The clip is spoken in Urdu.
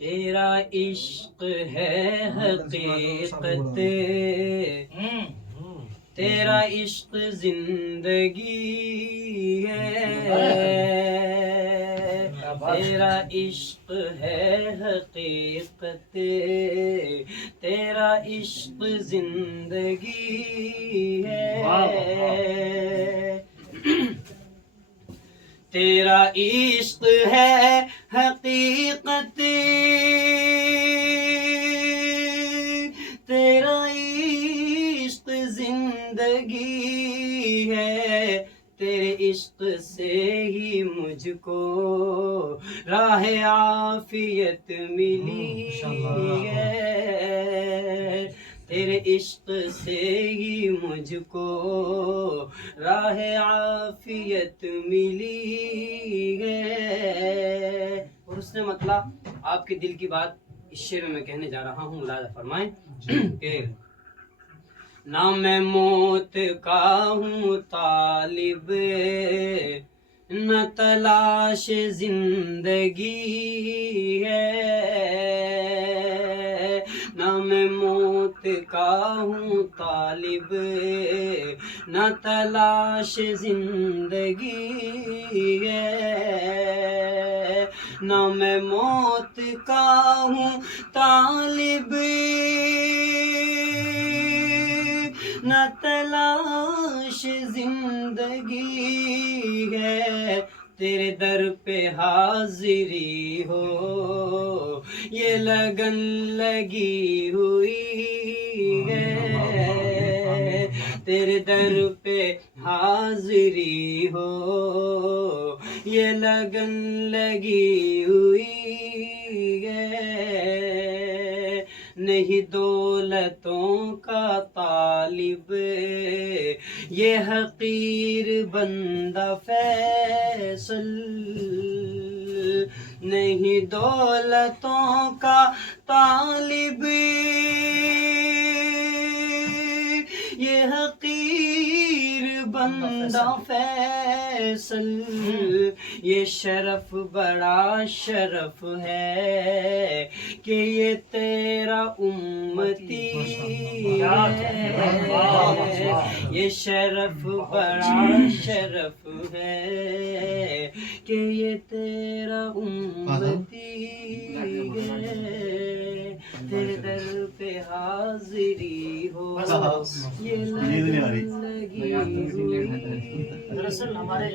تیرا عشق ہے حقیقت، تیرا عشق زندگی ہے، تیرا عشق ہے حقیقت، تیرا عشق زندگی ہے، تیرا عشق ہے حقیقت، تیرا عشق زندگی ہے، تیرے عشق سے ہی مجھ کو راہ عافیت ملی ہے، تیرے عشق سے ہی مجھ کو راہ عافیت ملی ہے۔ اور اس نے مطلب آپ کے دل کی بات اس شعر میں کہنے جا رہا ہوں، ملاحظہ فرمائیں کہ نہ میں موت کا ہوں طالب، نہ تلاش زندگی ہے، نہ میں موت کا ہوں طالب، نہ تلاش زندگی ہے، نہ میں موت کا ہوں طالب، نہ تلاش زندگی ہے، تیرے در پہ حاضری ہو یہ لگن لگی ہوئی ہے، تیرے در پہ حاضری ہو یہ لگن لگی ہوئی ہے، نہیں دولتوں کا طالب یہ حقیر بندہ فیصل، نہیں دولتوں کا طالب یہ حقیر بندہ فیصل، یہ شرف بڑا شرف ہے کہ یہ تیرا امتی ہے، یہ شرف بڑا شرف ہے کہ یہ تیرا امتی ہے، تیرے در پہ حاضری ہو یہ لگن لگی ہوئی۔ دراصل ہمارے